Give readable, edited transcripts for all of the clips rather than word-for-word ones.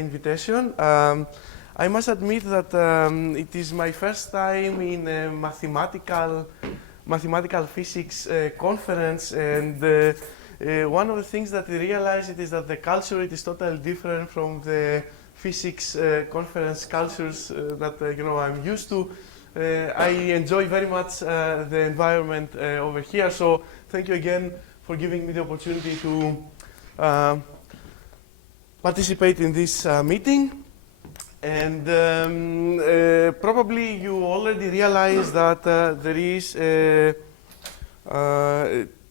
Invitation. I must admit that it is my first time in a mathematical physics conference, and one of the things that I realized is that the culture is totally different from the physics conference cultures that I'm used to. I enjoy very much the environment over here, so thank you again for giving me the opportunity to participate in this meeting. And probably you already realize that there is a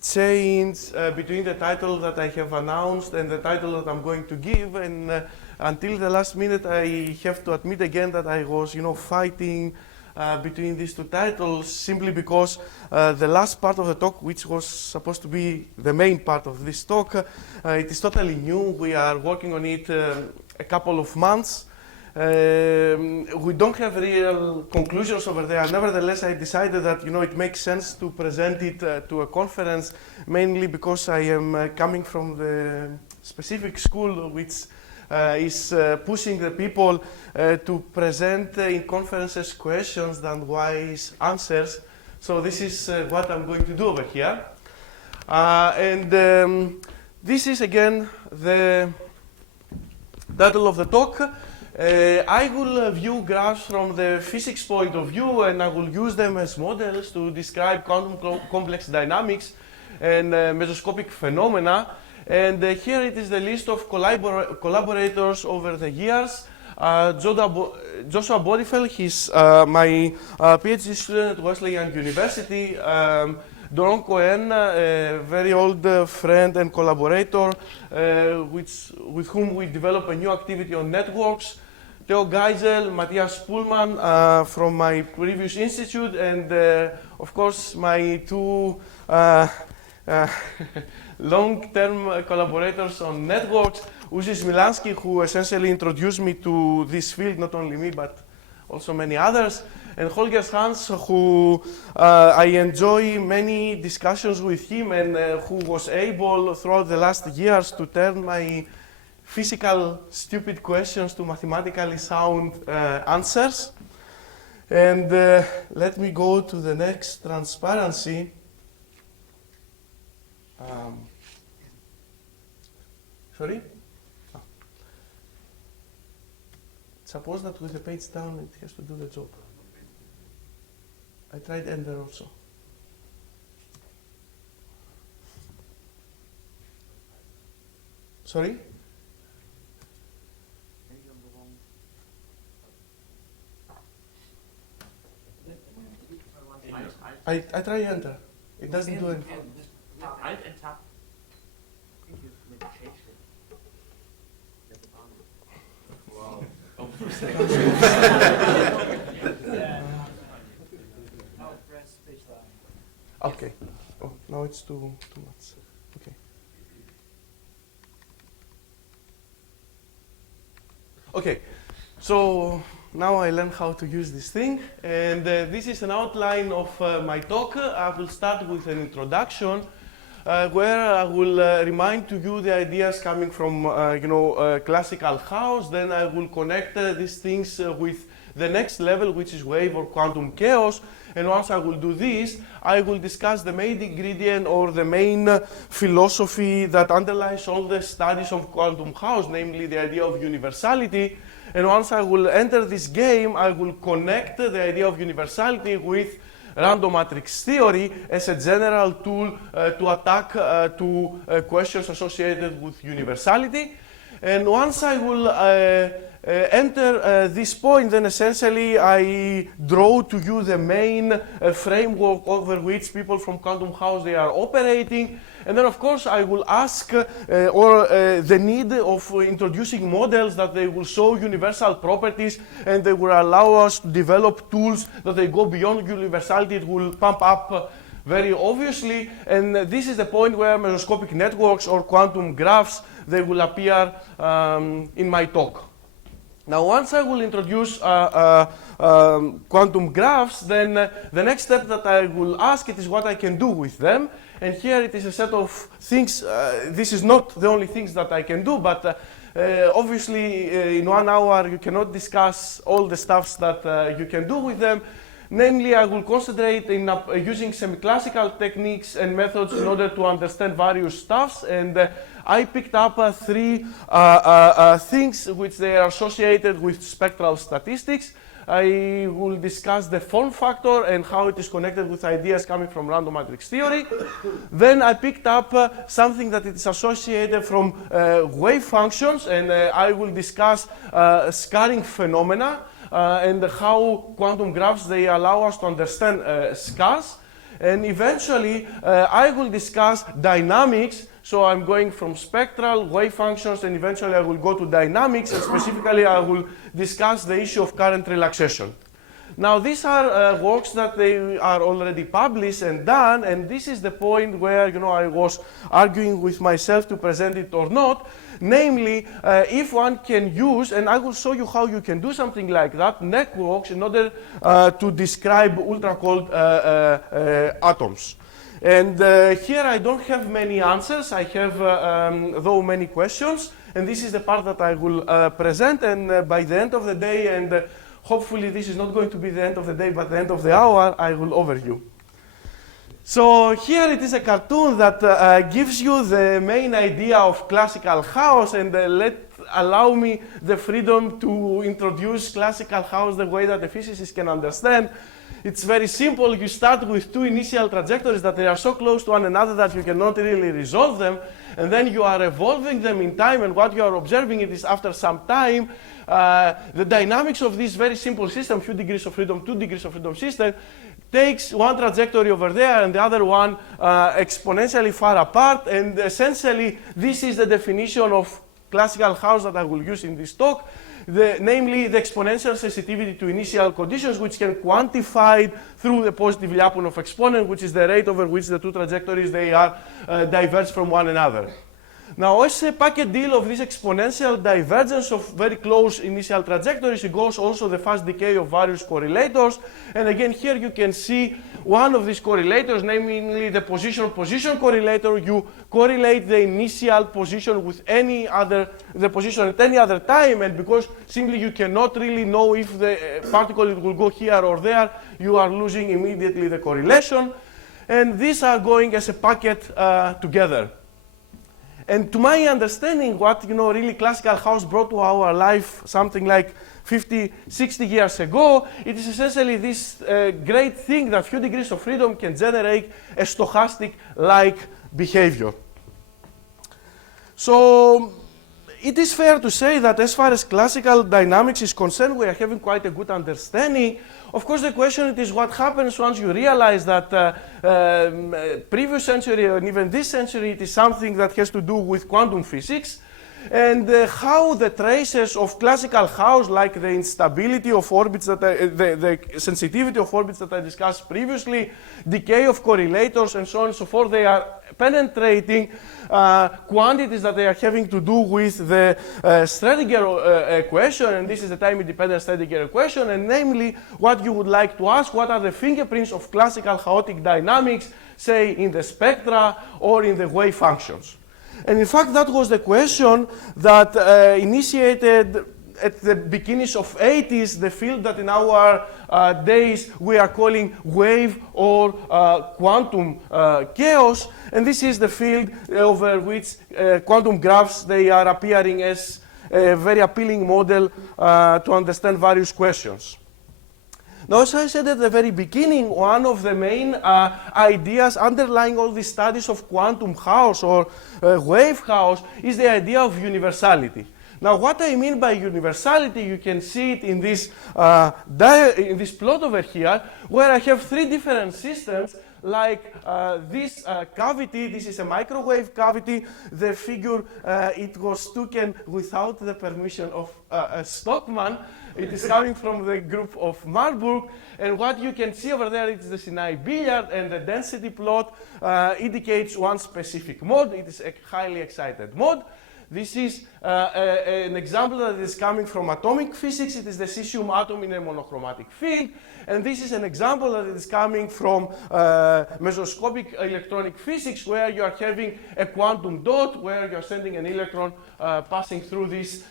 change between the title that I have announced and the title that I'm going to give. And until the last minute, I have to admit again that I was, fighting between these two titles, simply because the last part of the talk, which was supposed to be the main part of this talk, it is totally new. We are working on it a couple of months. We don't have real conclusions over there. Nevertheless, I decided that it makes sense to present it to a conference, mainly because I am coming from the specific school which is pushing the people to present in conferences questions than wise answers. So this is what I'm going to do over here. This is again the title of the talk. I will view graphs from the physics point of view, and I will use them as models to describe quantum complex dynamics and mesoscopic phenomena. And here it is the list of collaborators over the years. Joshua Bodifeld, he's my PhD student at Wesleyan University. Doron Cohen, a very old friend and collaborator with whom we develop a new activity on networks. Theo Geisel, Matthias Pullman from my previous institute, and of course my two long-term collaborators on networks, Uzi Smilansky, who essentially introduced me to this field, not only me, but also many others, and Holger Hans, who I enjoy many discussions with him, and who was able throughout the last years to turn my physical stupid questions to mathematically sound answers. And let me go to the next transparency. Sorry? Oh. Suppose that with the page down it has to do the job. I tried enter also. Sorry? I try enter. It doesn't do anything. Alt and Tab. Wow. Okay. Oh, now it's too much. Okay. Okay. So now I learned how to use this thing, and this is an outline of my talk. I will start with an introduction, where I will remind to you the ideas coming from classical chaos. Then I will connect these things with the next level, which is wave or quantum chaos. And once I will do this, I will discuss the main ingredient or the main philosophy that underlies all the studies of quantum chaos, namely the idea of universality. And once I will enter this game, I will connect the idea of universality with random matrix theory as a general tool to attack questions associated with universality. And once I will enter this point, then essentially I draw to you the main framework over which people from quantum chaos they are operating. And then of course I will ask the need of introducing models that they will show universal properties, and they will allow us to develop tools that they go beyond universality. It will pump up very obviously, and this is the point where mesoscopic networks or quantum graphs they will appear in my talk. Now, once I will introduce quantum graphs, then the next step that I will ask it is what I can do with them. And here it is a set of things. This is not the only things that I can do, but obviously in 1 hour you cannot discuss all the stuffs that you can do with them. Namely, I will concentrate in using semi-classical techniques and methods in order to understand various stuffs. And I picked up 3 things which they are associated with spectral statistics. I will discuss the form factor and how it is connected with ideas coming from random matrix theory. Then I picked up something that it is associated from wave functions, and I will discuss scattering phenomena and how quantum graphs, they allow us to understand scars. And eventually, I will discuss dynamics. So I'm going from spectral, wave functions, and eventually I will go to dynamics, and specifically I will discuss the issue of current relaxation. Now, these are works that they are already published and done, and this is the point where I was arguing with myself to present it or not. Namely, if one can use, and I will show you how you can do something like that, networks in order to describe ultra-cold atoms. And here I don't have many answers. I have, though, many questions. And this is the part that I will present. And by the end of the day, and hopefully this is not going to be the end of the day, but the end of the hour, I will overview. So here it is a cartoon that gives you the main idea of classical chaos, and allow me the freedom to introduce classical chaos the way that the physicist can understand. It's very simple. You start with 2 initial trajectories that they are so close to one another that you cannot really resolve them, and then you are evolving them in time, and what you are observing it is after some time, the dynamics of this very simple system, few degrees of freedom, 2 degrees of freedom system, takes one trajectory over there and the other one exponentially far apart, and essentially this is the definition of classical chaos that I will use in this talk. Namely the exponential sensitivity to initial conditions, which can quantified through the positive Lyapunov exponent, which is the rate over which the 2 trajectories they are diverge from one another. Now, as a packet deal of this exponential divergence of very close initial trajectories, it goes also the fast decay of various correlators. And again, here you can see one of these correlators, namely the position-position correlator. You correlate the initial position with the position at any other time, and because simply you cannot really know if the particle will go here or there, you are losing immediately the correlation. And these are going as a packet together. And to my understanding, what really classical chaos brought to our life something like 50, 60 years ago, it is essentially this great thing that few degrees of freedom can generate a stochastic-like behavior. So it is fair to say that as far as classical dynamics is concerned, we are having quite a good understanding. Of course, the question is what happens once you realize that previous century and even this century, it is something that has to do with quantum physics, and how the traces of classical chaos, like the instability of orbits, the sensitivity of orbits that I discussed previously, decay of correlators, and so on and so forth, they are penetrating quantities that they are having to do with the Schrödinger equation, and this is the time-independent Schrödinger equation, and namely, what you would like to ask, what are the fingerprints of classical chaotic dynamics, say, in the spectra or in the wave functions? And in fact, that was the question that initiated at the beginnings of 80s the field that in our days we are calling wave or quantum chaos. And this is the field over which quantum graphs, they are appearing as a very appealing model to understand various questions. Now, as I said at the very beginning, one of the main ideas underlying all these studies of quantum chaos or wave chaos is the idea of universality. Now, what I mean by universality, you can see it in this, in this plot over here, where I have 3 different systems, like this cavity. This is a microwave cavity. The figure, it was taken without the permission of Stockman. It is coming from the group of Marburg, and what you can see over there is the Sinai billiard, and the density plot indicates one specific mode. It is a highly excited mode. This is an example that is coming from atomic physics. It is the cesium atom in a monochromatic field. And this is an example that is coming from mesoscopic electronic physics, where you are having a quantum dot, where you are sending an electron passing through this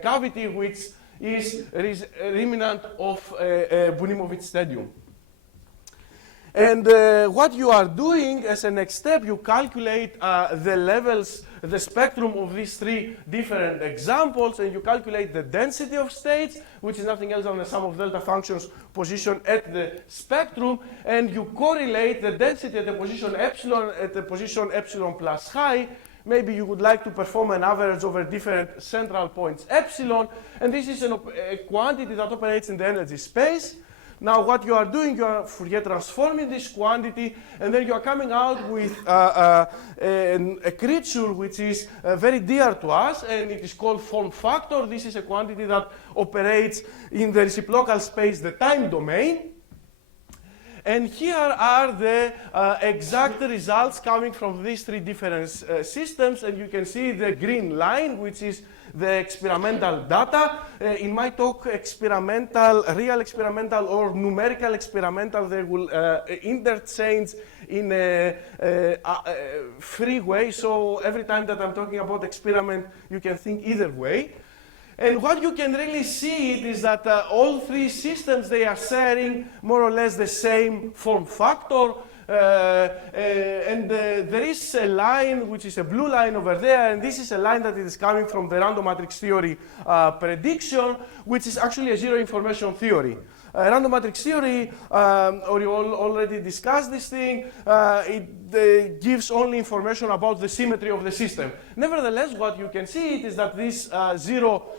cavity, which is remnant of Bunimovich stadium. And what you are doing as a next step, you calculate the levels, the spectrum of these three different examples, and you calculate the density of states, which is nothing else than the sum of delta functions positioned at the spectrum, and you correlate the density at the position epsilon plus high. Maybe you would like to perform an average over different central points epsilon, and this is a quantity that operates in the energy space. Now what you are doing, you are Fourier transforming this quantity, and then you are coming out with a creature which is very dear to us, and it is called form factor. This is a quantity that operates in the reciprocal space, the time domain. And here are the exact results coming from these three different systems, and you can see the green line, which is the experimental data. In my talk, experimental, real experimental, or numerical experimental, they will interchange in a free way. So every time that I'm talking about experiment, you can think either way. And what you can really see is that all three systems, they are sharing more or less the same form factor. And there is a line, which is a blue line over there, and this is a line that is coming from the random matrix theory prediction, which is actually a zero information theory. Random matrix theory, we already discussed this thing, it gives only information about the symmetry of the system. Nevertheless, what you can see is that this zero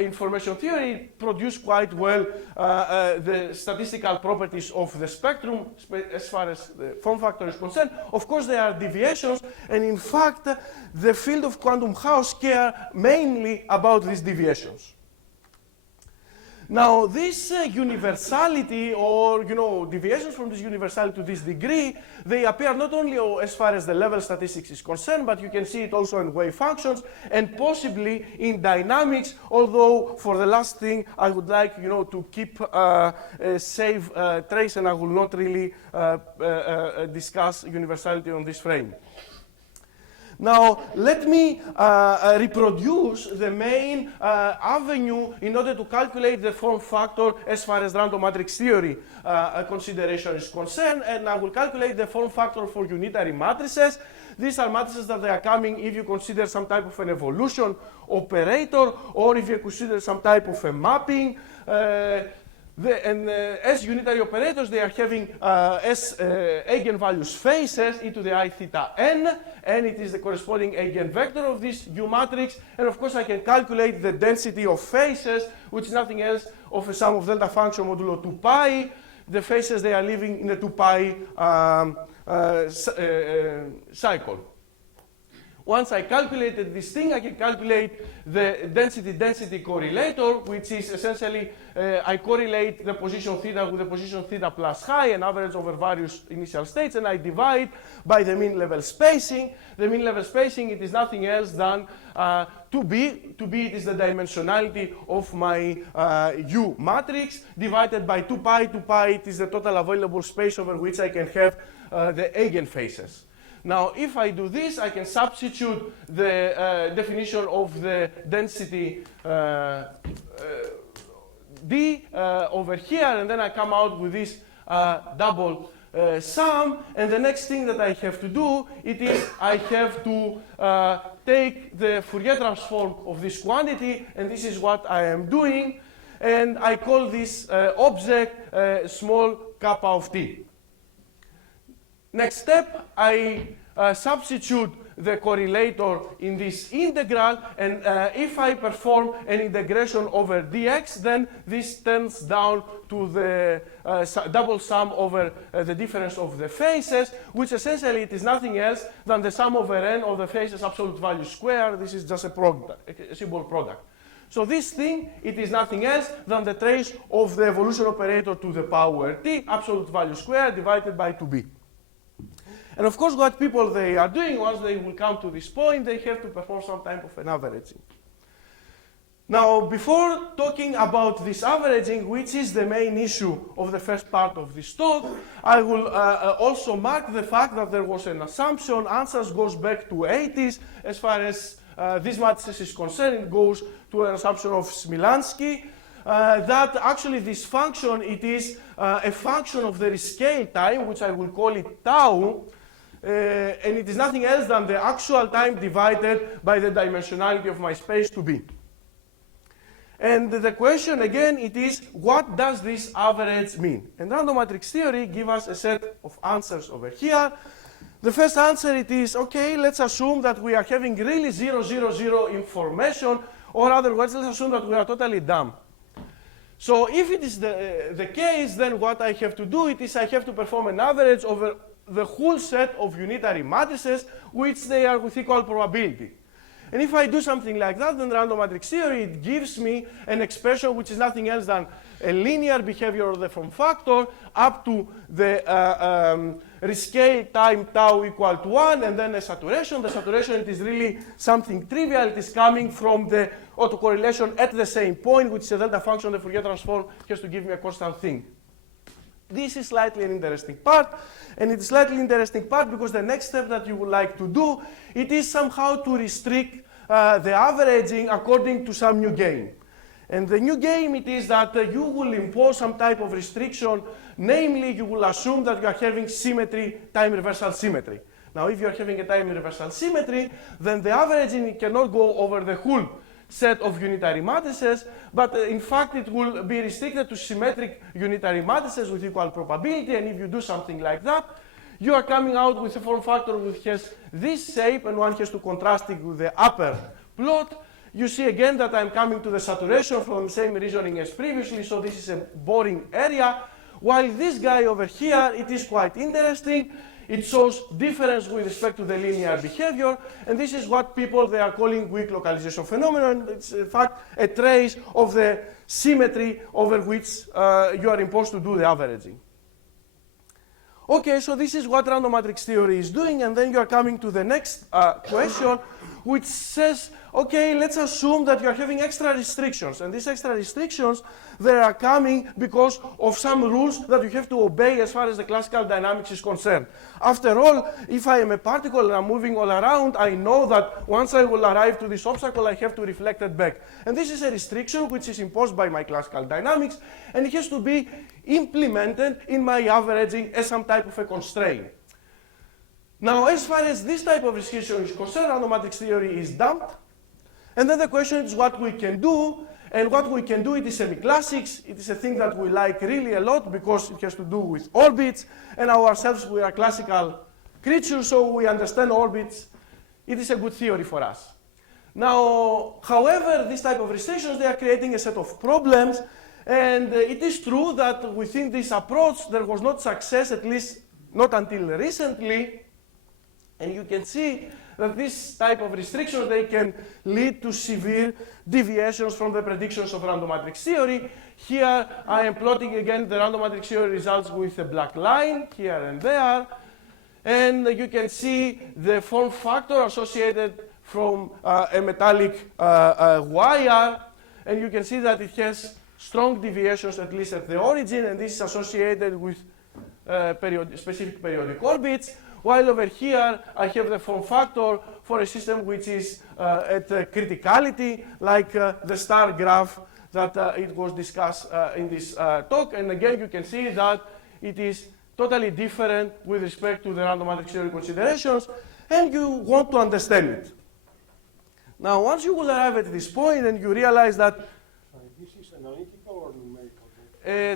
information theory produces quite well the statistical properties of the spectrum as far as the form factor is concerned. Of course, there are deviations, and in fact, the field of quantum chaos care mainly about these deviations. Now, this universality, or deviations from this universality to this degree, they appear not only as far as the level statistics is concerned, but you can see it also in wave functions and possibly in dynamics. Although for the last thing, I would like to keep a safe trace, and I will not really discuss universality on this frame. Now, let me reproduce the main avenue in order to calculate the form factor as far as random matrix theory consideration is concerned, and I will calculate the form factor for unitary matrices. These are matrices that they are coming if you consider some type of an evolution operator, or if you consider some type of a mapping. As unitary operators, they are having as eigenvalues phases e to the I theta n, and it is the corresponding eigenvector of this U matrix. And of course, I can calculate the density of phases, which is nothing else of a sum of delta function modulo 2 pi. The phases, they are living in a 2 pi cycle. Once I calculated this thing, I can calculate the density-density correlator, which is essentially I correlate the position theta with the position theta plus high, an average over various initial states, and I divide by the mean level spacing. The mean level spacing, it is nothing else than 2b. 2b, it is the dimensionality of my U matrix, divided by 2 pi. 2 pi, it is the total available space over which I can have the eigenphases. Now, if I do this, I can substitute the definition of the density D over here, and then I come out with this double sum. And the next thing that I have to do, it is I have to take the Fourier transform of this quantity, and this is what I am doing. And I call this object small kappa of t. Next step, I substitute the correlator in this integral, and if I perform an integration over dx, then this turns down to the double sum over the difference of the phases, which essentially it is nothing else than the sum over n of the phases absolute value square. This is just a symbol product. So this thing, it is nothing else than the trace of the evolution operator to the power t, absolute value square, divided by 2b. And of course, what people they are doing, once they will come to this point, they have to perform some type of an averaging. Now, before talking about this averaging, which is the main issue of the first part of this talk, I will also mark the fact that there was an assumption. Answers goes back to 80s. As far as this matrix is concerned, it goes to an assumption of Smilansky, that actually this function, it is a function of the rescale time, which I will call it tau, and it is nothing else than the actual time divided by the dimensionality of my space to be. And the question again, it is, what does this average mean? And random matrix theory gives us a set of answers over here. The first answer, it is, okay, let's assume that we are having really 0, 0, 0 information, or otherwise, let's assume that we are totally dumb. So if it is the case, then what I have to do, it is I have to perform an average over the whole set of unitary matrices, which they are with equal probability. And if I do something like that, then random matrix theory, it gives me an expression which is nothing else than a linear behavior of the form factor up to the rescale time tau equal to 1, and then a saturation. The saturation, it is really something trivial. It is coming from the autocorrelation at the same point, which is a delta function. The Fourier transform has to give me a constant thing. This is slightly an interesting part, and it is slightly interesting part because the next step that you would like to do, it is somehow to restrict the averaging according to some new game. And the new game, it is that you will impose some type of restriction, namely you will assume that you are having symmetry, time reversal symmetry. Now if you are having a time reversal symmetry, then the averaging cannot go over the whole set of unitary matrices, but in fact it will be restricted to symmetric unitary matrices with equal probability, and if you do something like that, you are coming out with a form factor which has this shape, and one has to contrast it with the upper plot. You see again that I'm coming to the saturation from the same reasoning as previously, so this is a boring area, while this guy over here, it is quite interesting. It shows difference with respect to the linear behavior, and this is what people they are calling weak localization phenomenon. It's in fact a trace of the symmetry over which you are imposed to do the averaging. Okay, so this is what random matrix theory is doing, and then you are coming to the next question, which says, okay, let's assume that you are having extra restrictions, and these extra restrictions, they are coming because of some rules that you have to obey as far as the classical dynamics is concerned. After all, if I am a particle and I'm moving all around, I know that once I will arrive to this obstacle, I have to reflect it back. And this is a restriction which is imposed by my classical dynamics, and it has to be implemented in my averaging as some type of a constraint. Now, as far as this type of restriction is concerned, random matrix theory is dumped. And then the question is what we can do. And what we can do, it is semi-classics. It is a thing that we like really a lot because it has to do with orbits. And ourselves, we are classical creatures, so we understand orbits. It is a good theory for us. Now, however, this type of restrictions, they are creating a set of problems. And it is true that within this approach, there was not success, at least not until recently. And you can see that this type of restrictions, they can lead to severe deviations from the predictions of random matrix theory. Here I am plotting again the random matrix theory results with a black line here and there. And you can see the form factor associated from a metallic wire. And you can see that it has strong deviations, at least at the origin, and this is associated with specific periodic orbits. While over here, I have the form factor for a system which is at criticality, like the star graph that it was discussed in this talk. And again, you can see that it is totally different with respect to the random matrix theory considerations, and you want to understand it. Now, once you will arrive at this point and you realize that this is analytical or numerical?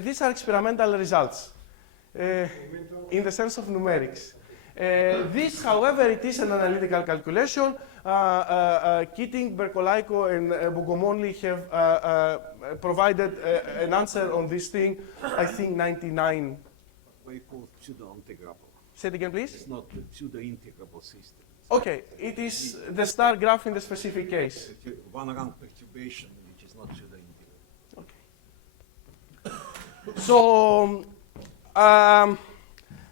These are experimental results in the sense of numerics. This, however, it is an analytical calculation. Keating, Berkolaiko, and Bogomonli have provided an answer on this thing, I think 99. We call pseudo-integrable. Say it again, please. It's not a pseudo-integrable system. Okay, it is the star graph in the specific case. One rank perturbation, which is not pseudo-integrable. Okay. So,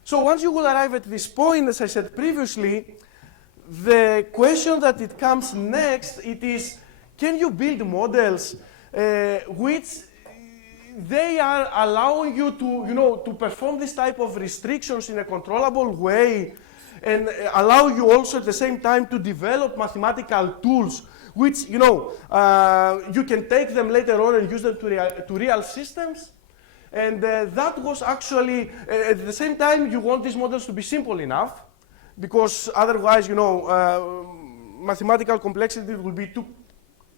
So once you will arrive at this point, as I said previously, the question that it comes next, it is, can you build models which they are allowing you to, to perform this type of restrictions in a controllable way and allow you also at the same time to develop mathematical tools which, you can take them later on and use them to real systems? And that was actually, at the same time, you want these models to be simple enough, because otherwise, mathematical complexity will be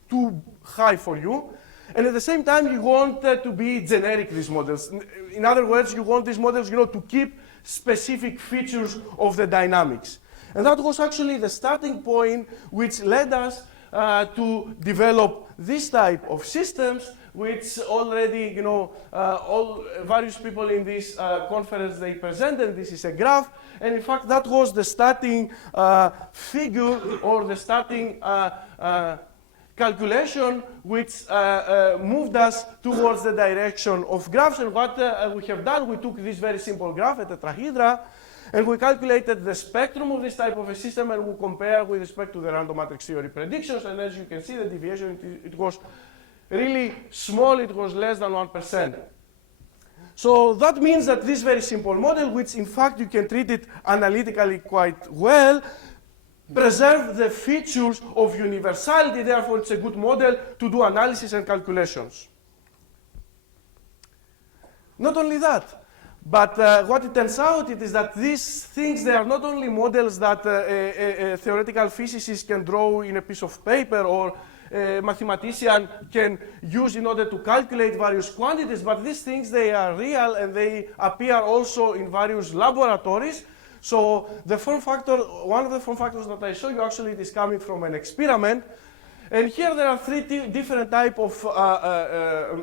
too high for you. And at the same time, you want to be generic, these models. In other words, you want these models, to keep specific features of the dynamics. And that was actually the starting point which led us to develop this type of systems, which already, all various people in this conference, they presented. This is a graph. And in fact, that was the starting figure or the starting calculation which moved us towards the direction of graphs. And what we have done, we took this very simple graph, a tetrahedra, and we calculated the spectrum of this type of a system, and we compare with respect to the random matrix theory predictions. And as you can see, the deviation, it was really small. It was less than 1%. So that means that this very simple model, which in fact you can treat it analytically quite well, preserve the features of universality. Therefore, it's a good model to do analysis and calculations. Not only that, but what it turns out is that these things, they are not only models that a theoretical physicist can draw in a piece of paper or a mathematician can use in order to calculate various quantities, but these things, they are real and they appear also in various laboratories. So the form factor, one of the form factors that I show you actually is coming from an experiment. And here there are three different types of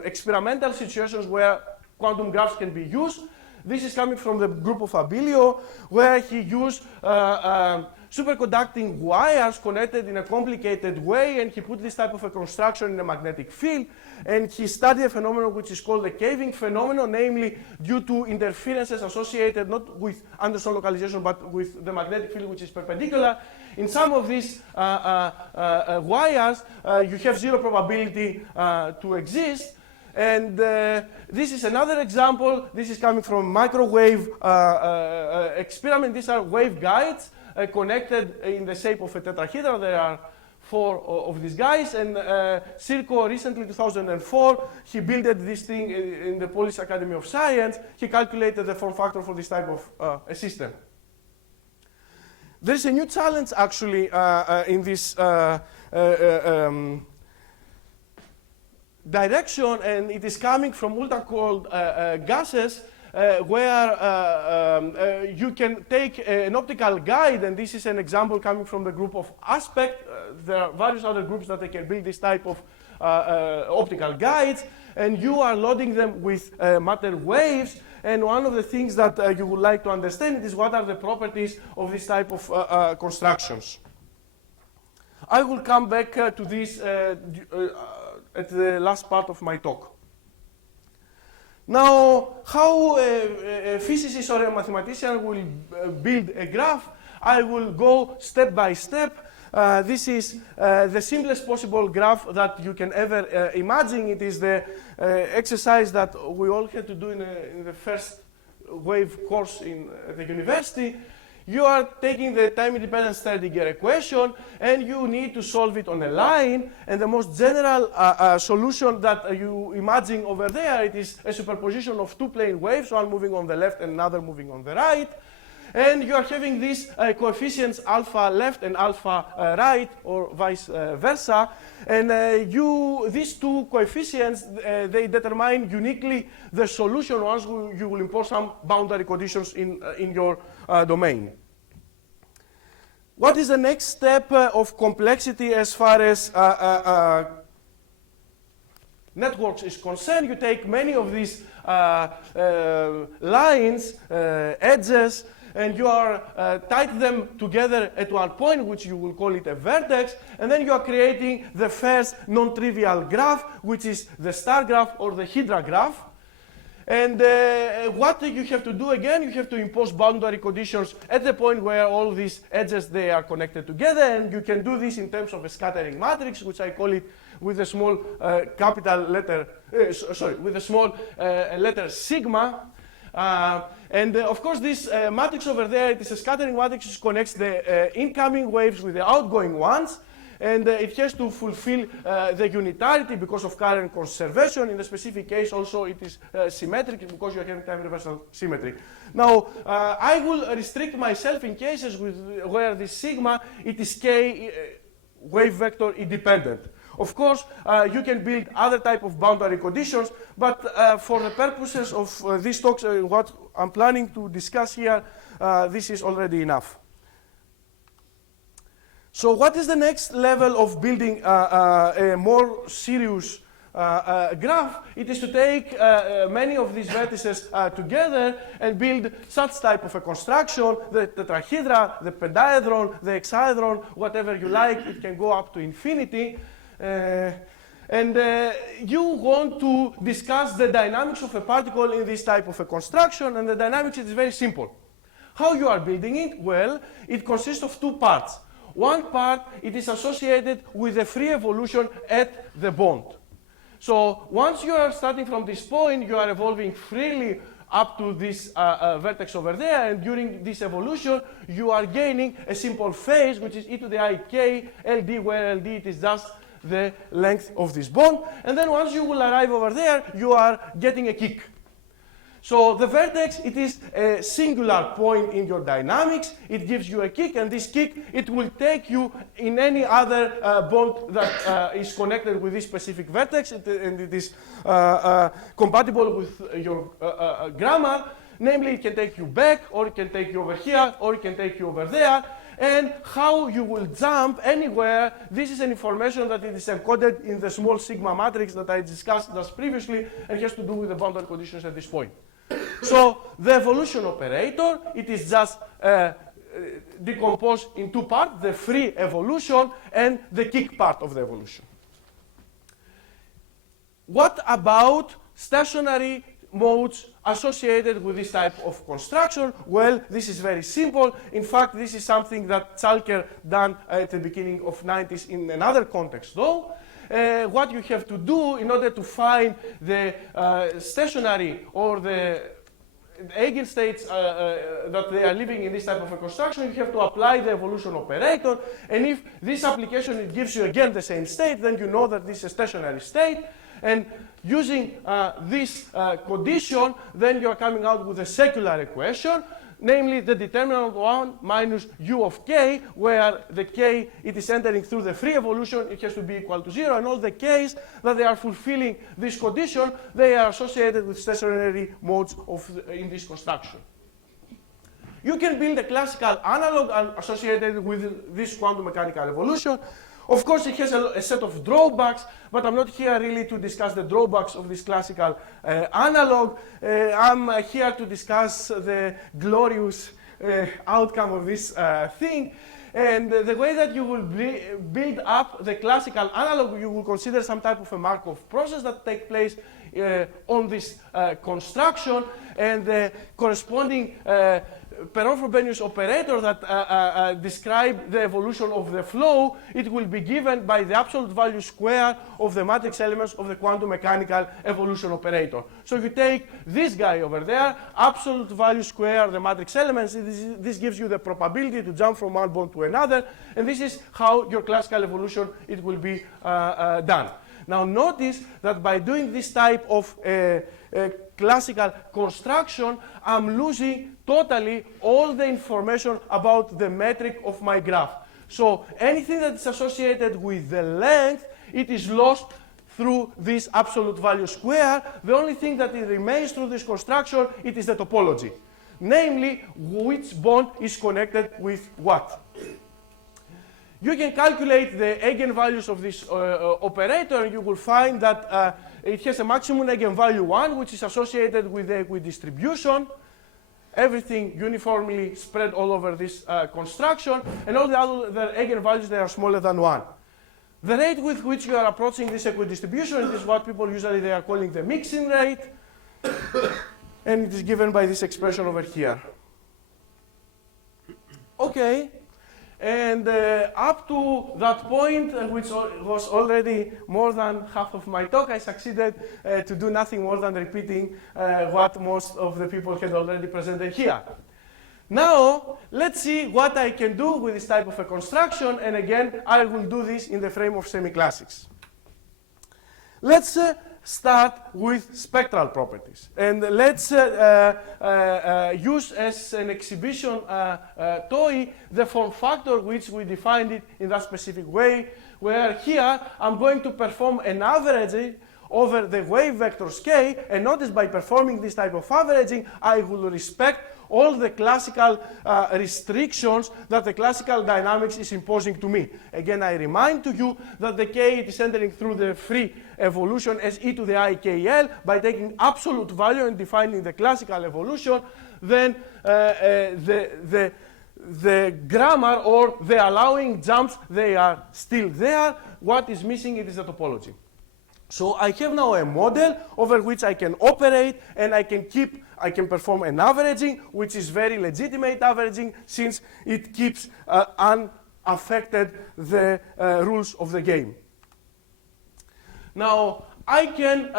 experimental situations where quantum graphs can be used. This is coming from the group of Abilio, where he used superconducting wires connected in a complicated way, and he put this type of a construction in a magnetic field, and he studied a phenomenon which is called the caving phenomenon, namely due to interferences associated not with Anderson localization, but with the magnetic field which is perpendicular. In some of these wires, you have zero probability to exist. And this is another example. This is coming from microwave experiment. These are waveguides connected in the shape of a tetrahedron. There are 4 of these guys. And Circo recently, 2004, he built this thing in the Polish Academy of Science. He calculated the form factor for this type of a system. There's a new challenge actually in this direction, and it is coming from ultra-cold gases, where you can take an optical guide, and this is an example coming from the group of Aspect. There are various other groups that they can build this type of optical guides, and you are loading them with matter waves. And one of the things that you would like to understand is what are the properties of this type of constructions. I will come back to this at the last part of my talk. Now, how a physicist or a mathematician will build a graph, I will go step by step. This is the simplest possible graph that you can ever imagine. It is the exercise that we all had to do in the first wave course in the university. You are taking the time-independent Schrödinger equation, and you need to solve it on a line. And the most general solution that you imagine over there, it is a superposition of 2 plane waves, one moving on the left and another moving on the right. And you are having these coefficients alpha left and alpha right, or vice versa. And these 2 coefficients, they determine uniquely the solution once you will impose some boundary conditions in your domain. What is the next step of complexity as far as networks is concerned? You take many of these lines, edges, and you are tie them together at one point, which you will call it a vertex, and then you are creating the first non-trivial graph, which is the star graph or the hydra graph. And what you have to do again, you have to impose boundary conditions at the point where all these edges, they are connected together, and you can do this in terms of a scattering matrix, which I call it with a small capital letter, with a small letter sigma. Of course, this matrix over there, it is a scattering matrix which connects the incoming waves with the outgoing ones. And it has to fulfill the unitarity because of current conservation. In the specific case, also it is symmetric because you are having time reversal symmetry. Now, I will restrict myself in cases where the sigma, it is k wave vector independent. Of course, you can build other type of boundary conditions, but for the purposes of these talks, what I'm planning to discuss here, this is already enough. So what is the next level of building a more serious graph? It is to take many of these vertices together and build such type of a construction, the tetrahedra, the pentaedron, the hexaedron, whatever you like. It can go up to infinity. You want to discuss the dynamics of a particle in this type of a construction, and the dynamics is very simple. How you are building it? Well, it consists of two parts. One part, it is associated with the free evolution at the bond. So once you are starting from this point, you are evolving freely up to this vertex over there, and during this evolution, you are gaining a simple phase, which is e to the I k LD, where LD it is just the length of this bond. And then once you will arrive over there, you are getting a kick. So the vertex, it is a singular point in your dynamics. It gives you a kick, and this kick, it will take you in any other bond that is connected with this specific vertex, and it is compatible with your grammar. Namely, it can take you back, or it can take you over here, or it can take you over there. And how you will jump anywhere, this is an information that it is encoded in the small sigma matrix that I discussed just previously, and has to do with the boundary conditions at this point. So the evolution operator, it is just decomposed in two parts, the free evolution and the kick part of the evolution. What about stationary modes associated with this type of construction? Well, this is very simple. In fact, this is something that Chalker done at the beginning of 90s in another context though. What you have to do in order to find the stationary or the eigenstates that they are living in this type of a construction, you have to apply the evolution operator. And if this application it gives you again the same state, then you know that this is a stationary state. And using this condition, then you are coming out with a secular equation, namely the determinant of 1 minus u of k, where the k, it is entering through the free evolution, it has to be equal to 0, and all the k's that they are fulfilling this condition, they are associated with stationary modes in this construction. You can build a classical analog associated with this quantum mechanical evolution. Of course, it has a set of drawbacks, but I'm not here really to discuss the drawbacks of this classical analog. I'm here to discuss the glorious outcome of this thing. And the way that you will build up the classical analog, you will consider some type of a Markov process that takes place on this construction, and the corresponding Perron-Frobenius operator that describe the evolution of the flow, it will be given by the absolute value square of the matrix elements of the quantum mechanical evolution operator. So you take this guy over there, absolute value square the matrix elements, this gives you the probability to jump from one bond to another, and this is how your classical evolution it will be done. Now notice that by doing this type of classical construction, I'm losing totally all the information about the metric of my graph. So anything that is associated with the length, it is lost through this absolute value square. The only thing that it remains through this construction, it is the topology. Namely, which bond is connected with what. You can calculate the eigenvalues of this operator, and you will find that it has a maximum eigenvalue 1, which is associated with the equidistribution. Everything uniformly spread all over this construction, and all the other eigenvalues, they are smaller than 1. The rate with which you are approaching this equidistribution is what people usually they are calling the mixing rate. And it is given by this expression over here. Okay, and up to that point, which was already more than half of my talk, I succeeded to do nothing more than repeating what most of the people had already presented here. Now, let's see what I can do with this type of a construction, and again, I will do this in the frame of semi-classics. Let's start with spectral properties, and let's use as an exhibition toy the form factor which we defined it in that specific way, where here I'm going to perform an averaging over the wave vectors k, and notice by performing this type of averaging, I will respect all the classical restrictions that the classical dynamics is imposing to me. Again, I remind to you that the k is entering through the free evolution as e to the I kl. By taking absolute value and defining the classical evolution, then the grammar or the allowing jumps, they are still there. What is missing, it is the topology. So I have now a model over which I can operate, and I can perform an averaging, which is very legitimate averaging, since it keeps unaffected the rules of the game. Now, I can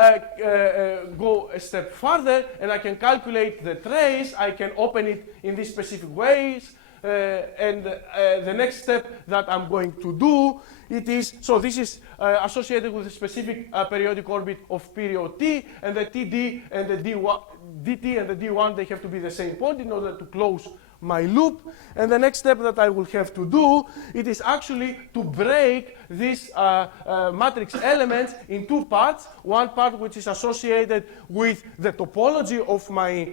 go a step further, and I can calculate the trace. I can open it in these specific ways. And the next step that I'm going to do, it is, so this is associated with a specific periodic orbit of period t, and the td and the dt and the d1, they have to be the same point in order to close my loop. And the next step that I will have to do, it is actually to break these matrix elements in two parts. One part which is associated with the topology of my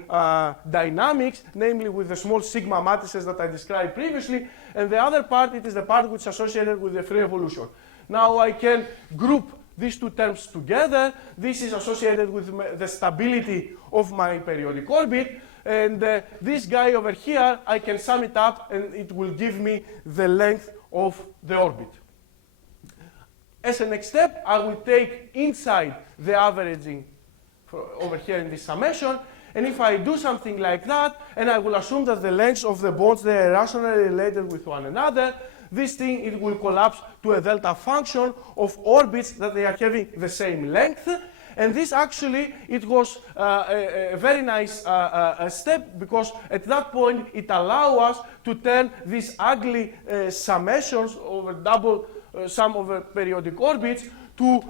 dynamics, namely with the small sigma matrices that I described previously, and the other part, it is the part which is associated with the free evolution. Now I can group these two terms together. This is associated with the stability of my periodic orbit. And this guy over here, I can sum it up, and it will give me the length of the orbit. As a next step, I will take inside the averaging over here in this summation, and if I do something like that, and I will assume that the lengths of the bonds, they are rationally related with one another, this thing, it will collapse to a delta function of orbits that they are having the same length. And this actually, it was a very nice step, because at that point it allows us to turn these ugly summations over double sum over periodic orbits to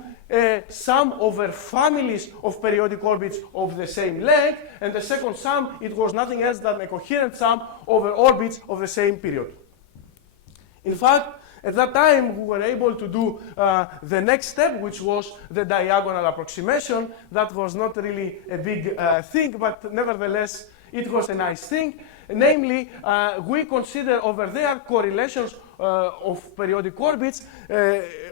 sum over families of periodic orbits of the same length. And the second sum, it was nothing else than a coherent sum over orbits of the same period. In fact, at that time, we were able to do the next step, which was the diagonal approximation. That was not really a big thing, but nevertheless, it was a nice thing. Namely, we consider over there correlations of periodic orbits,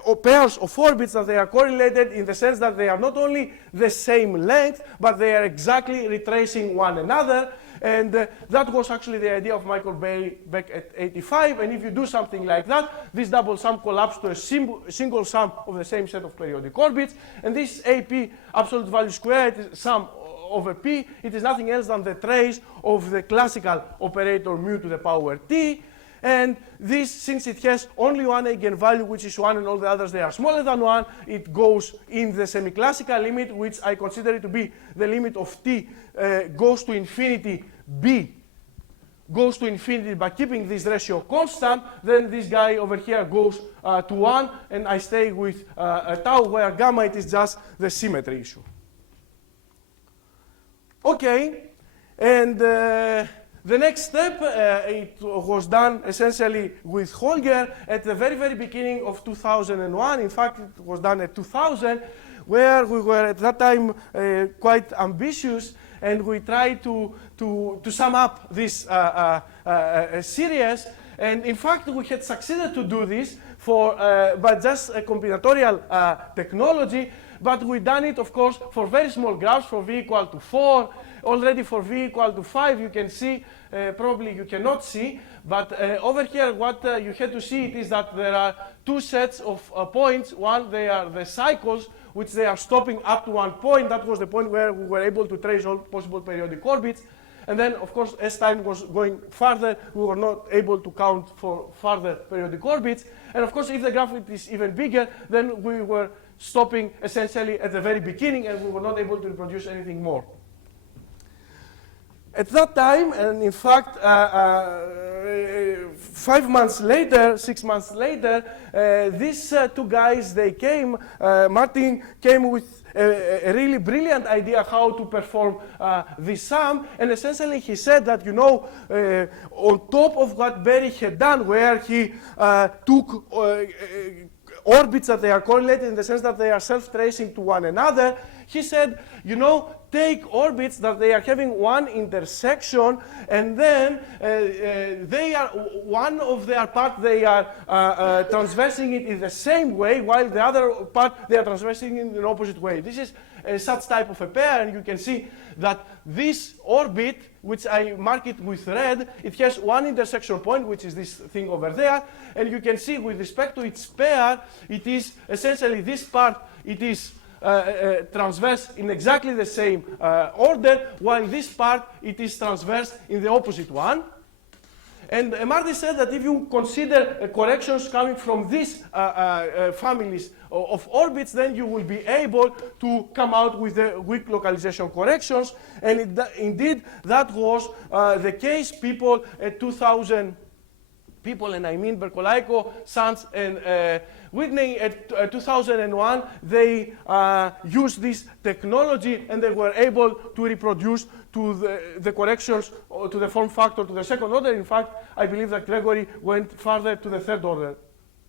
or pairs of orbits that they are correlated in the sense that they are not only the same length, but they are exactly retracing one another. And that was actually the idea of Michael Bay back at 85. And if you do something like that, this double sum collapses to a single sum of the same set of periodic orbits. And this AP, absolute value squared, is sum over P. It is nothing else than the trace of the classical operator mu to the power T. And this, since it has only one eigenvalue, which is 1, and all the others, they are smaller than 1, it goes in the semi-classical limit, which I consider it to be the limit of t goes to infinity, b goes to infinity by keeping this ratio constant. Then this guy over here goes to 1, and I stay with tau, where gamma, it is just the symmetry issue. Okay, and the next step, it was done essentially with Holger at the very, very beginning of 2001. In fact, it was done at 2000, where we were at that time quite ambitious, and we tried to sum up this series. And in fact, we had succeeded to do this by just a combinatorial technology. But we done it, of course, for very small graphs, for v equal to 4. Already for v equal to 5, you can see probably you cannot see, but over here what you had to see it is that there are two sets of points. One, they are the cycles, which they are stopping up to one point. That was the point where we were able to trace all possible periodic orbits. And then, of course, as time was going farther, we were not able to count for further periodic orbits. And of course, if the graph is even bigger, then we were stopping essentially at the very beginning, and we were not able to reproduce anything more. At that time, and in fact, 5 months later, 6 months later, these two guys, they came, Martin came with a really brilliant idea how to perform this sum, and essentially he said that, you know, on top of what Berry had done, where he took orbits that they are correlated in the sense that they are self-tracing to one another, he said, you know, take orbits that they are having one intersection, and then they are, one of their part they are transversing it in the same way, while the other part they are transversing in an opposite way. This is such type of a pair, and you can see that this orbit, which I mark it with red, it has one intersection point, which is this thing over there, and you can see with respect to its pair, it is essentially this part, it is transverse in exactly the same order, while this part, it is transverse in the opposite one. And Marty said that if you consider corrections coming from these families of orbits, then you will be able to come out with the weak localization corrections. And indeed, that was the case. People at 2000, people, and I mean Berkolaiko, Sands, and Whitney at 2001, they used this technology, and they were able to reproduce to the corrections to the form factor to the second order. In fact, I believe that Gregory went further to the third order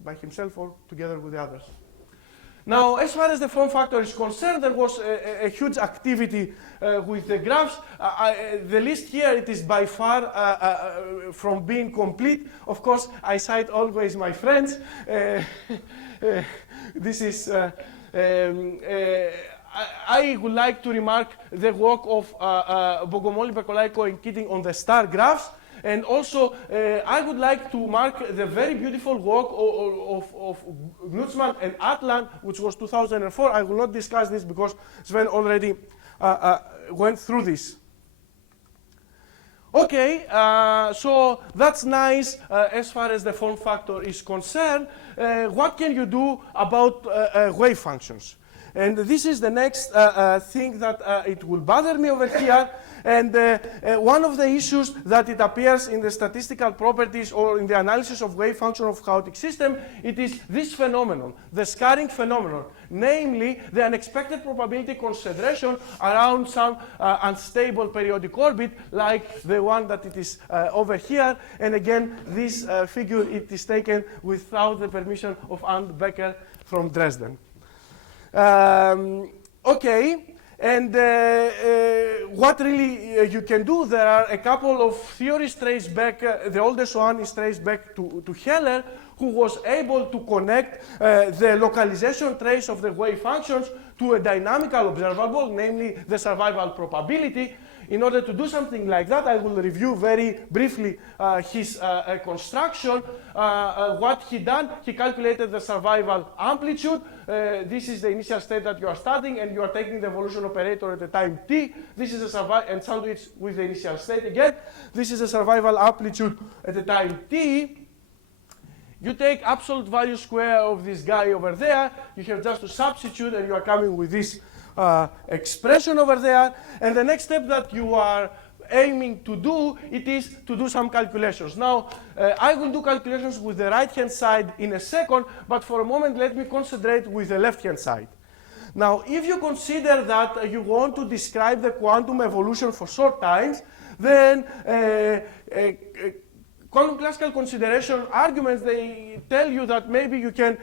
by himself or together with the others. Now, as far as the form factor is concerned, there was a huge activity with the graphs. The list here, it is by far from being complete. Of course, I cite always my friends. This is, I would like to remark the work of Bogomolny, Berkolaiko, and Keating on the star graphs. And also, I would like to mark the very beautiful work of Gnutzman and Atlan, which was 2004. I will not discuss this because Sven already went through this. Okay, so that's nice as far as the form factor is concerned. What can you do about wave functions? And this is the next thing that it will bother me over here. And one of the issues that it appears in the statistical properties or in the analysis of wave function of chaotic system, it is this phenomenon, the scarring phenomenon, namely the unexpected probability concentration around some unstable periodic orbit, like the one that it is over here. And again, this figure, it is taken without the permission of Arndt Becker from Dresden. Okay. And what really you can do, there are a couple of theories traced back. The oldest one is traced back to Heller, who was able to connect the localization trace of the wave functions to a dynamical observable, namely the survival probability. In order to do something like that, I will review very briefly his construction. What he done, he calculated the survival amplitude. This is the initial state that you are studying, and you are taking the evolution operator at the time t. This is a survival, and sandwich with the initial state again. This is a survival amplitude at the time t. You take absolute value square of this guy over there. You have just to substitute, and you are coming with this expression over there. And the next step that you are aiming to do, it is to do some calculations. Now, I will do calculations with the right-hand side in a second, but for a moment, let me concentrate with the left-hand side. Now, if you consider that you want to describe the quantum evolution for short times, then quantum classical consideration arguments, they tell you that maybe you can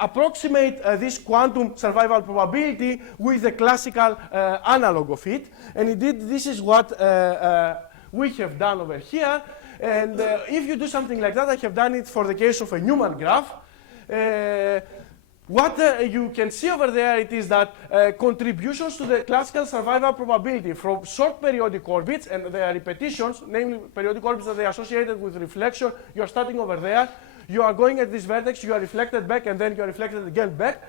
approximate this quantum survival probability with the classical analog of it. And indeed, this is what we have done over here. And if you do something like that, I have done it for the case of a Newman graph. what you can see over there, it is that contributions to the classical survival probability from short periodic orbits and their repetitions, namely periodic orbits that they are associated with reflection, you are starting over there, you are going at this vertex, you are reflected back, and then you are reflected again back,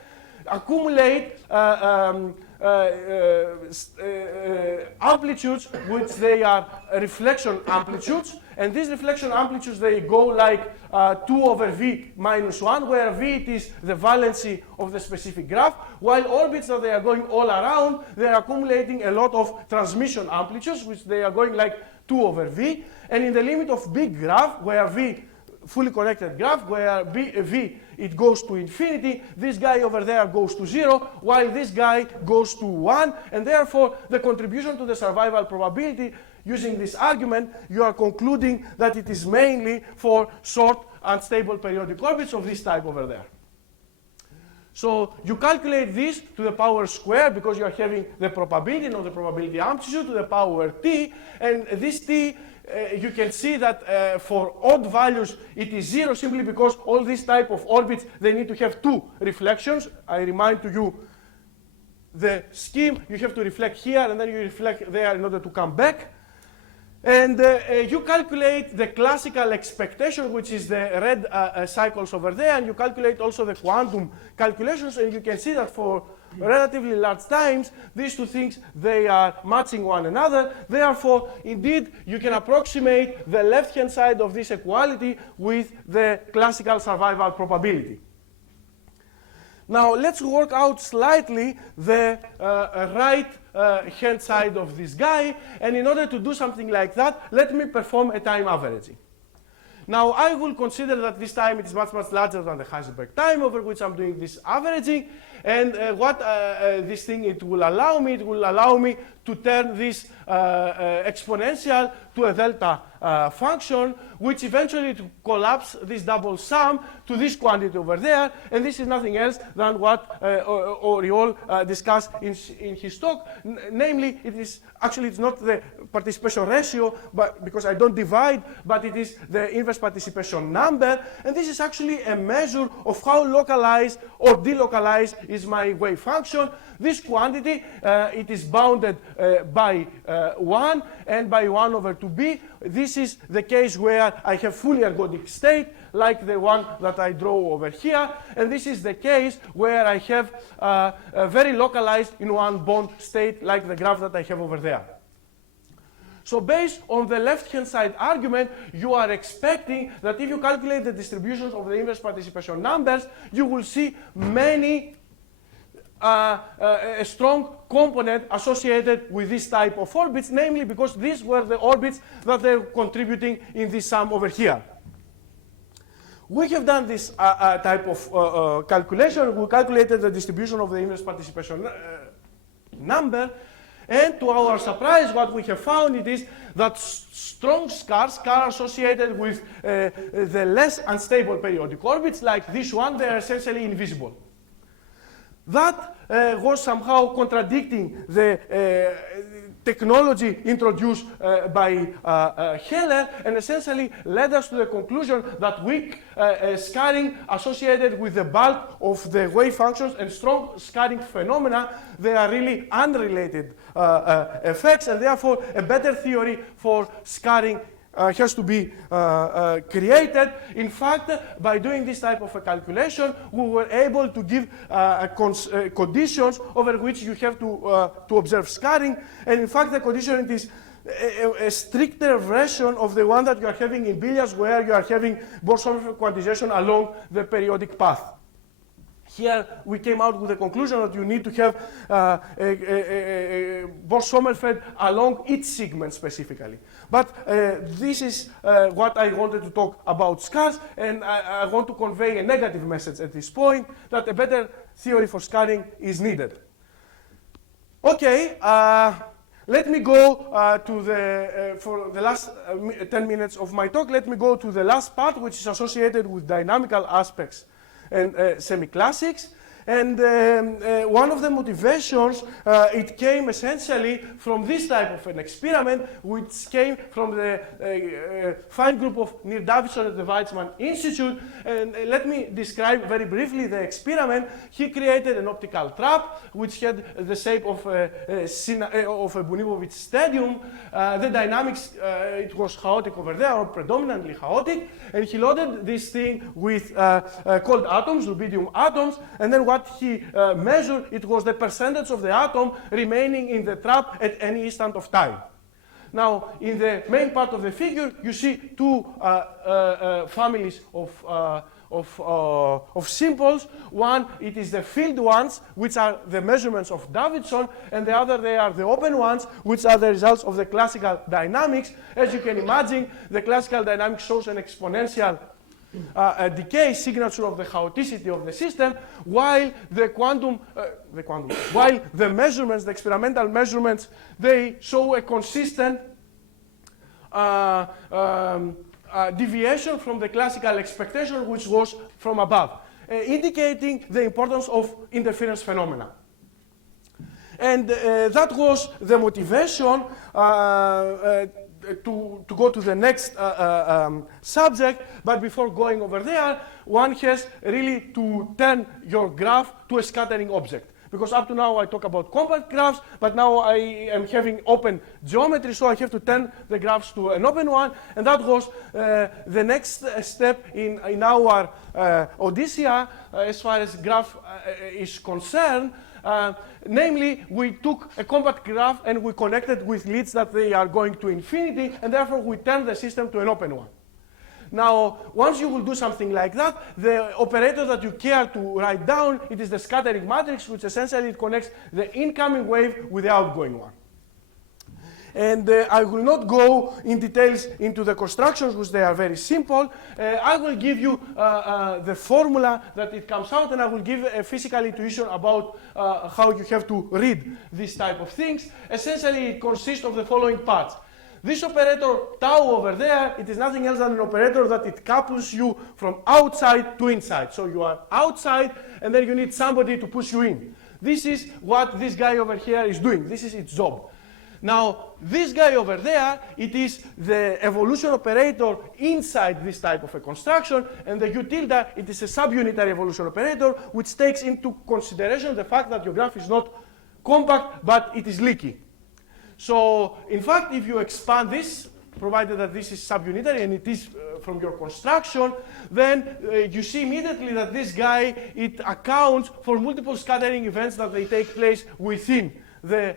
accumulate amplitudes which they are reflection amplitudes, and these reflection amplitudes they go like 2 over v minus 1, where v it is the valency of the specific graph, while orbits that they are going all around, they are accumulating a lot of transmission amplitudes which they are going like 2 over v, and in the limit of big graph where v fully connected graph, where v it goes to infinity, this guy over there goes to 0, while this guy goes to 1, and therefore the contribution to the survival probability, using this argument, you are concluding that it is mainly for short unstable periodic orbits of this type over there. So you calculate this to the power square because you are having the probability, not the probability amplitude, to the power t, and this t you can see that for odd values it is 0 simply because all these type of orbits, they need to have 2 reflections. I remind to you the scheme, you have to reflect here and then you reflect there in order to come back. And you calculate the classical expectation, which is the red cycles over there, and you calculate also the quantum calculations, and you can see that for relatively large times, these two things, they are matching one another. Therefore, indeed, you can approximate the left-hand side of this equality with the classical survival probability. Now, let's work out slightly the right-hand side of this guy, and in order to do something like that, let me perform a time averaging. Now, I will consider that this time it is much, much larger than the Heisenberg time over which I'm doing this averaging. And what this thing it will allow me to turn this exponential to a delta function, which eventually to collapse this double sum to this quantity over there. And this is nothing else than what Oriol discussed in his talk. Namely, it is actually it's not the participation ratio, but because I don't divide, but it is the inverse participation number. And this is actually a measure of how localized or delocalized is my wave function. This quantity, it is bounded by 1 and by 1 over 2b. This is the case where I have fully ergodic state, like the one that I draw over here. And this is the case where I have very localized in one bond state, like the graph that I have over there. So based on the left-hand side argument, you are expecting that if you calculate the distributions of the inverse participation numbers, you will see many a strong component associated with this type of orbits, namely because these were the orbits that they're contributing in this sum over here. We have done this type of calculation. We calculated the distribution of the inverse participation number, and to our surprise, what we have found it is that strong scars are associated with the less unstable periodic orbits, like this one. They are essentially invisible. That was somehow contradicting the technology introduced by Heller, and essentially led us to the conclusion that weak scarring associated with the bulk of the wave functions and strong scarring phenomena, they are really unrelated effects, and therefore a better theory for scarring has to be created. In fact, by doing this type of a calculation, we were able to give conditions over which you have to observe scarring. And in fact, the condition is a stricter version of the one that you are having in billiards, where you are having Bose-Einstein quantization along the periodic path. Here we came out with the conclusion that you need to have Bose-Sommerfeld along each segment specifically. But this is what I wanted to talk about scars, and I want to convey a negative message at this point, that a better theory for scarring is needed. Okay, let me go to for the last 10 minutes of my talk, let me go to the last part, which is associated with dynamical aspects and semi-classics. And one of the motivations, it came essentially from this type of an experiment, which came from the fine group of Neil Davidson at the Weizmann Institute. And let me describe very briefly the experiment. He created an optical trap, which had the shape of a Bunibovich stadium. The dynamics, it was chaotic over there, or predominantly chaotic. And he loaded this thing with cold atoms, rubidium atoms, and then what he measured, it was the percentage of the atom remaining in the trap at any instant of time. Now, in the main part of the figure, you see two families of symbols. One, it is the filled ones, which are the measurements of Davidson, and the other, they are the open ones, which are the results of the classical dynamics. As you can imagine, the classical dynamics shows an exponential decay signature of the chaoticity of the system, while while the measurements, the experimental measurements, they show a consistent deviation from the classical expectation, which was from above, indicating the importance of interference phenomena. And that was the motivation to go to the next subject, but before going over there, one has really to turn your graph to a scattering object. Because up to now I talk about compact graphs, but now I am having open geometry, so I have to turn the graphs to an open one, and that was the next step in our Odyssea as far as graph is concerned. Namely, we took a compact graph and we connected with leads that they are going to infinity, and therefore we turned the system to an open one. Now, once you will do something like that, the operator that you care to write down, it is the scattering matrix, which essentially it connects the incoming wave with the outgoing one. And I will not go in details into the constructions, which they are very simple. I will give you the formula that it comes out, and I will give a physical intuition about how you have to read this type of things. Essentially, it consists of the following parts. This operator tau over there, it is nothing else than an operator that it couples you from outside to inside. So you are outside, and then you need somebody to push you in. This is what this guy over here is doing. This is its job. Now, this guy over there, it is the evolution operator inside this type of a construction, and the U tilde, it is a subunitary evolution operator, which takes into consideration the fact that your graph is not compact, but it is leaky. So, in fact, if you expand this, provided that this is subunitary and it is from your construction, then you see immediately that this guy, it accounts for multiple scattering events that they take place within the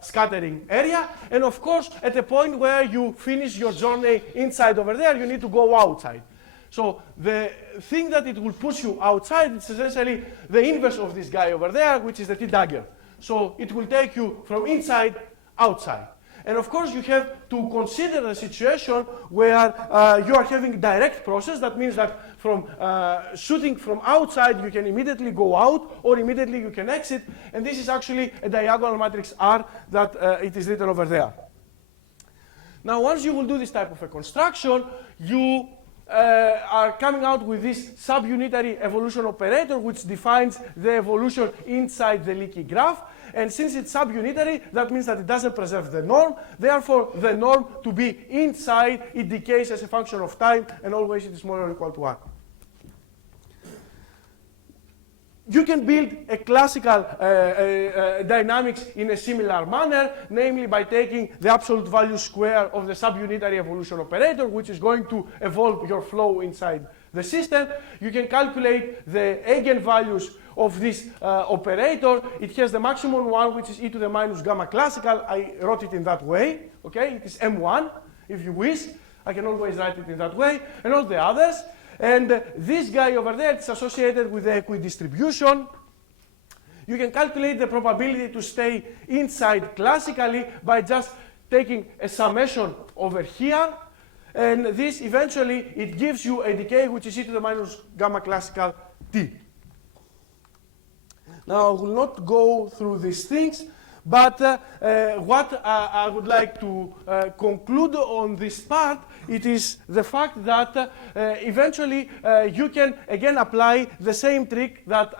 scattering area. And of course, at the point where you finish your journey inside over there, you need to go outside. So the thing that it will push you outside is essentially the inverse of this guy over there, which is the T-dagger. So it will take you from inside outside. And of course, you have to consider the situation where you are having direct process. That means that from shooting from outside, you can immediately go out, or immediately you can exit. And this is actually a diagonal matrix R that it is written over there. Now, once you will do this type of a construction, you are coming out with this subunitary evolution operator, which defines the evolution inside the leaky graph. And since it's subunitary, that means that it doesn't preserve the norm. Therefore, the norm to be inside, it decays as a function of time, and always it is more or equal to 1. You can build a classical dynamics in a similar manner, namely by taking the absolute value square of the subunitary evolution operator, which is going to evolve your flow inside the system. You can calculate the eigenvalues of this operator. It has the maximum one, which is e to the minus gamma classical. I wrote it in that way. Okay, it is M1, if you wish. I can always write it in that way, and all the others. And this guy over there is associated with the equidistribution. You can calculate the probability to stay inside classically by just taking a summation over here. And this eventually, it gives you a decay which is e to the minus gamma classical t. Now, I will not go through these things, But what I would like to conclude on this part, it is the fact that eventually you can again apply the same trick that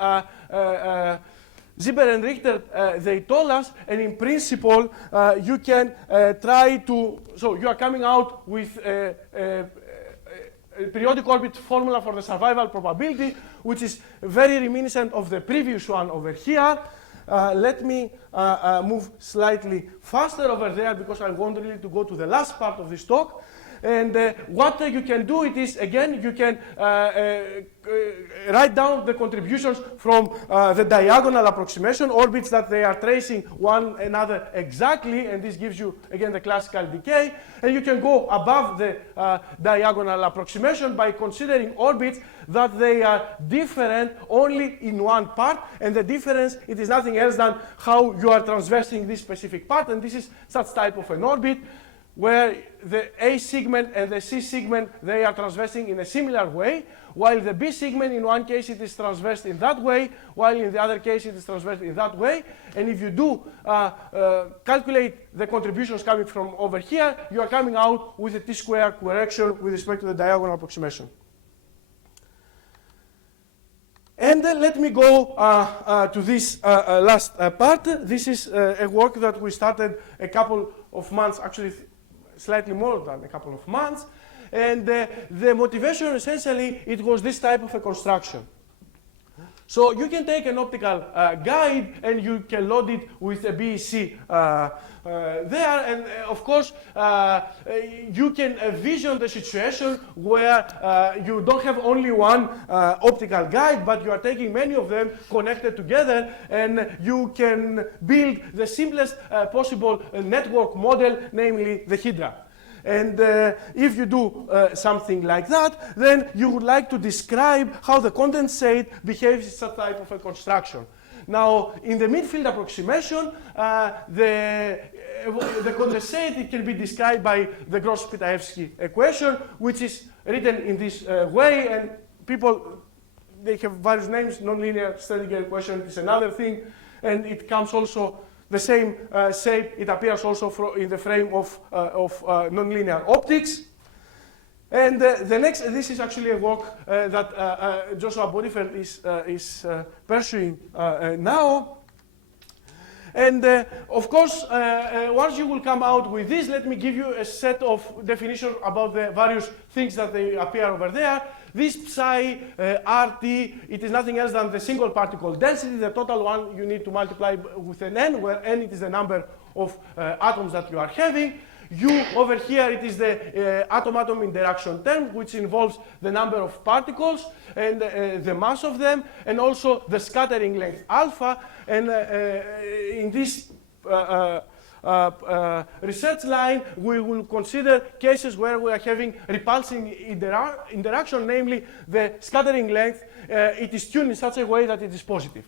Zipper and Richter, they told us, and in principle, you can try to, so you are coming out with a periodic orbit formula for the survival probability, which is very reminiscent of the previous one over here. Let me move slightly faster over there because I want really to go to the last part of this talk. And what you can do it is, again, you can write down the contributions from the diagonal approximation, orbits that they are tracing one another exactly, and this gives you, again, the classical decay. And you can go above the diagonal approximation by considering orbits that they are different only in one part, and the difference, it is nothing else than how you are transversing this specific part, and this is such type of an orbit where the A segment and the C segment, they are transversing in a similar way, while the B segment, in one case, it is transversed in that way, while in the other case, it is transversed in that way. And if you do calculate the contributions coming from over here, you are coming out with a t-square correction with respect to the diagonal approximation. And let me go to this last part. This is a work that we started a couple of months, actually slightly more than a couple of months. And the motivation, essentially, it was this type of a construction. So you can take an optical guide and you can load it with a BEC there. And of course, you can vision the situation where you don't have only one optical guide, but you are taking many of them connected together, and you can build the simplest possible network model, namely the Hydra. And if you do something like that, then you would like to describe how the condensate behaves in such type of a construction. Now, in the midfield approximation, the condensate, it can be described by the Gross-Pitaevsky equation, which is written in this way, and people, they have various names. Nonlinear Schrödinger equation is another thing, and it comes also the same shape. It appears also in the frame of nonlinear optics. And the next, this is actually a work that Joshua Bonifeld is pursuing now. And of course, once you will come out with this, let me give you a set of definitions about the various things that they appear over there. This psi RT, it is nothing else than the single particle density. The total one you need to multiply with an n, where n it is the number of atoms that you are having. U over here, it is the atom-atom interaction term, which involves the number of particles and the mass of them, and also the scattering length alpha. And in this research line, we will consider cases where we are having repulsing interaction, namely the scattering length, it is tuned in such a way that it is positive.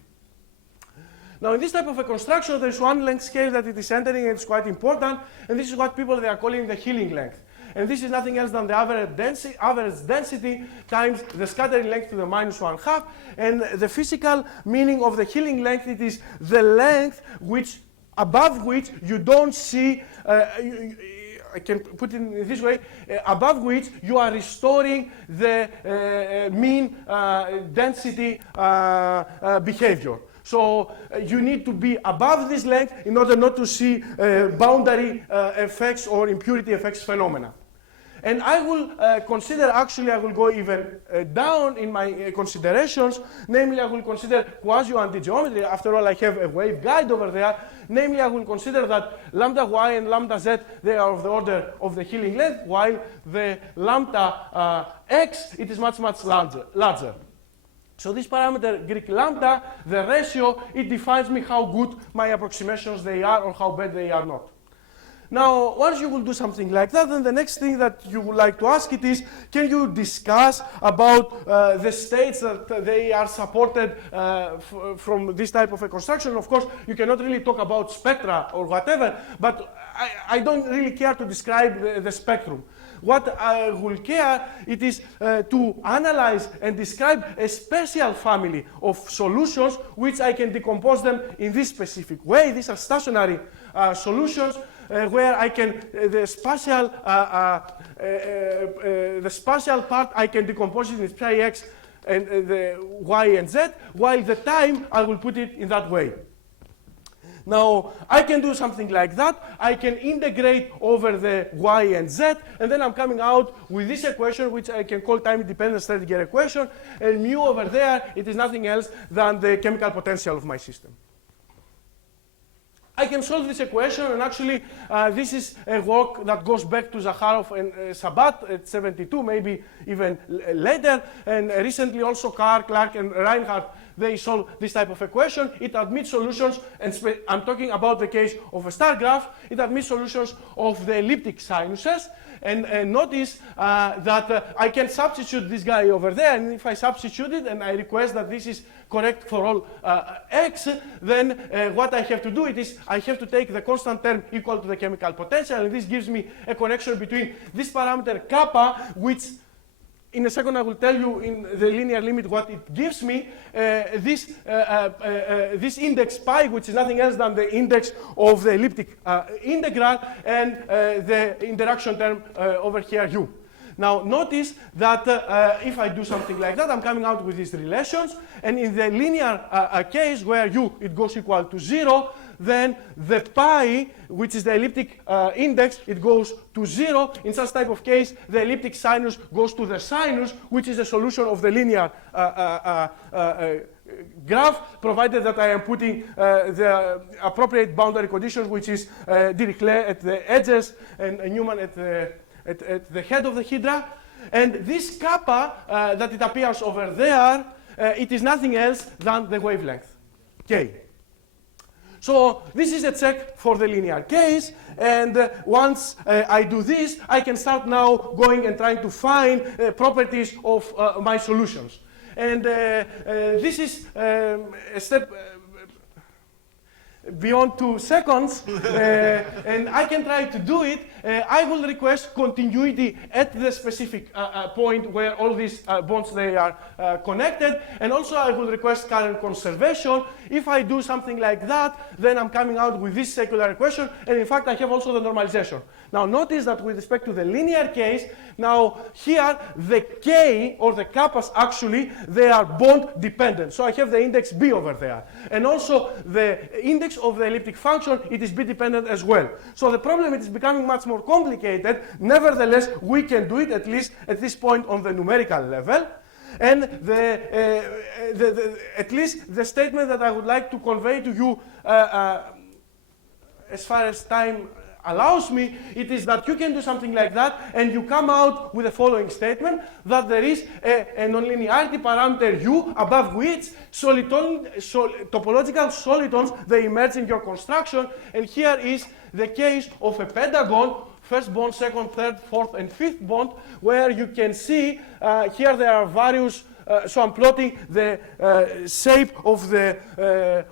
Now, in this type of a construction, there is one length scale that it is entering, and it's quite important, and this is what people they are calling the healing length. And this is nothing else than the average density times the scattering length to the -1/2. And the physical meaning of the healing length, it is the length above which you don't see, I can put it in this way, above which you are restoring the mean density behavior. So you need to be above this length in order not to see boundary effects or impurity effects phenomena. And I will consider, actually I will go even down in my considerations, namely I will consider quasi-antigeometry. After all, I have a waveguide over there. Namely, I will consider that lambda y and lambda z, they are of the order of the healing length, while the lambda x, it is much, much larger. So this parameter, Greek lambda, the ratio, it defines me how good my approximations they are or how bad they are not. Now, once you will do something like that, then the next thing that you would like to ask it is, can you discuss about the states that they are supported from this type of a construction? Of course, you cannot really talk about spectra or whatever, but I don't really care to describe the spectrum. what I will care, it is to analyze and describe a special family of solutions which I can decompose them in this specific way. These are stationary solutions where I can, the spatial part I can decompose it in psi x and the y and z, while the time I will put it in that way. Now, I can do something like that. I can integrate over the y and z, and then I'm coming out with this equation, which I can call time-dependent Schrödinger equation, and mu over there, it is nothing else than the chemical potential of my system. I can solve this equation, and actually, this is a work that goes back to Zakharov and Sabat at 72, maybe even later, and recently also Carr, Clark, and Reinhardt, they solve this type of equation. It admits solutions, and I'm talking about the case of a star graph. It admits solutions of the elliptic sinuses. And notice that I can substitute this guy over there, and if I substitute it and I request that this is correct for all x, then what I have to do is I have to take the constant term equal to the chemical potential, and this gives me a connection between this parameter kappa, which in a second I will tell you in the linear limit what it gives me, this index pi, which is nothing else than the index of the elliptic integral, and the interaction term over here u. Now notice that if I do something like that, I'm coming out with these relations, and in the linear case where u it goes equal to 0, then the pi, which is the elliptic index, it goes to 0. In such type of case, the elliptic sinus goes to the sinus, which is the solution of the linear graph, provided that I am putting the appropriate boundary conditions, which is Dirichlet at the edges and Newman at the head of the hydra. And this kappa that it appears over there, it is nothing else than the wavelength, k. So this is a check for the linear case, and once I do this, I can start now going and trying to find properties of my solutions. And this is a step beyond 2 seconds, and I can try to do it. I will request continuity at the specific point where all these bonds, they are connected, and also I will request current conservation. If I do something like that, then I'm coming out with this secular equation, and in fact I have also the normalization. Now notice that with respect to the linear case, now here the k, or the kappas actually, they are bond dependent. So I have the index b over there. And also the index of the elliptic function, it is b dependent as well. So the problem, it is becoming much more complicated. Nevertheless, we can do it, at least at this point on the numerical level. And at least the statement that I would like to convey to you as far as time allows me, it is that you can do something like that, and you come out with the following statement, that there is a nonlinearity parameter u, above which topological solitons, they emerge in your construction. And here is the case of a pentagon, first bond, second, third, fourth, and fifth bond, where you can see here there are various, so I'm plotting the shape of the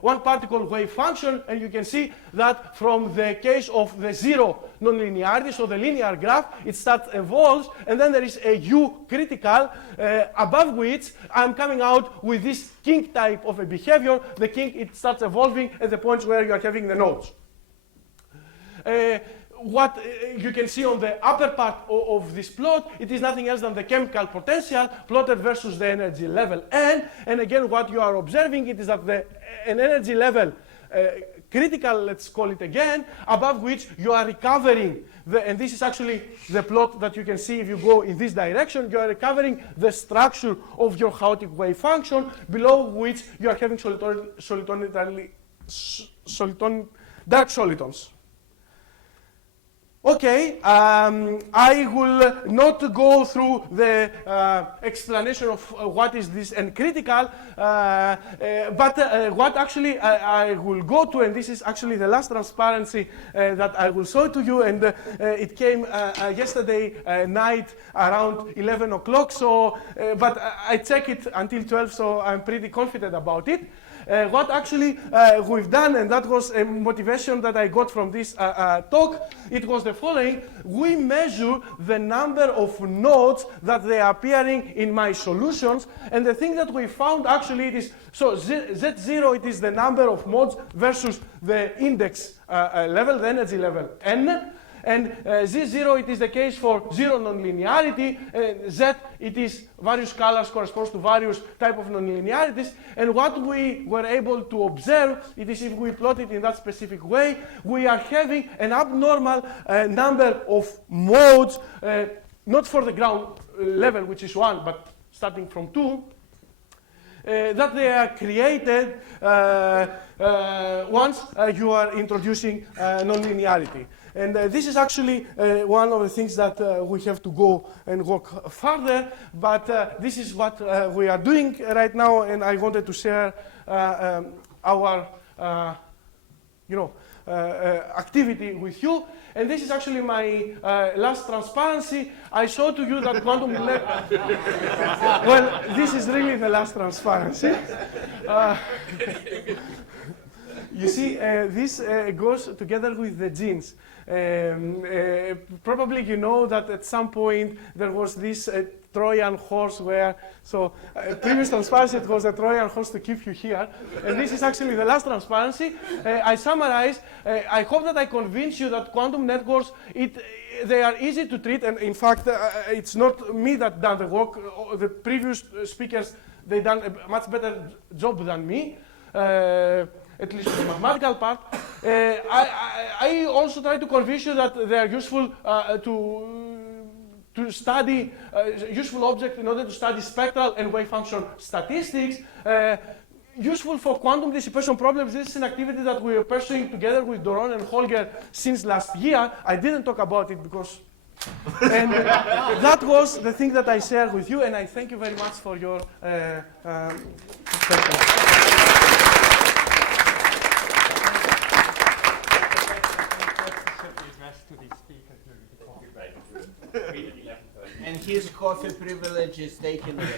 one particle wave function, and you can see that from the case of the zero nonlinearity, so the linear graph, it starts evolves, and then there is a u critical, above which I'm coming out with this kink type of a behavior. The kink, it starts evolving at the points where you are having the nodes. What you can see on the upper part of this plot, it is nothing else than the chemical potential plotted versus the energy level n. And again, what you are observing, it is that an energy level critical, let's call it again, above which you are recovering, and this is actually the plot that you can see if you go in this direction, you are recovering the structure of your chaotic wave function, below which you are having dark solitons. Okay, I will not go through the explanation of what is this and critical, but what actually I will go to, and this is actually the last transparency that I will show to you, and it came yesterday night around 11 o'clock, so, but I check it until 12, so I'm pretty confident about it. What actually we've done, and that was a motivation that I got from this talk, it was the following. We measure the number of nodes that they are appearing in my solutions. And the thing that we found actually it is, so Z0 it is the number of modes versus the index level, the energy level n. And Z0 it is the case for zero nonlinearity. Z it is various scalars corresponds to various type of nonlinearities. And what we were able to observe, it is if we plot it in that specific way, we are having an abnormal number of modes, not for the ground level, which is 1, but starting from 2, that they are created once you are introducing nonlinearity. And this is actually one of the things that we have to go and work further, but this is what we are doing right now, and I wanted to share our activity with you. And this is actually my last transparency. I showed to you that quantum well, this is really the last transparency. You see, this goes together with the genes. Probably you know that at some point there was this Trojan horse where, so previous transparency it was a Trojan horse to keep you here. And this is actually the last transparency. I summarize, I hope that I convince you that quantum networks, they are easy to treat, and in fact, it's not me that done the work. The previous speakers, they done a much better job than me. At least the mathematical part. I also try to convince you that they are useful to study useful objects in order to study spectral and wave function statistics. Useful for quantum dissipation problems. This is an activity that we are pursuing together with Doron and Holger since last year. I didn't talk about it because, and that was the thing that I shared with you, and I thank you very much for your attention. And his coffee privilege is taken away.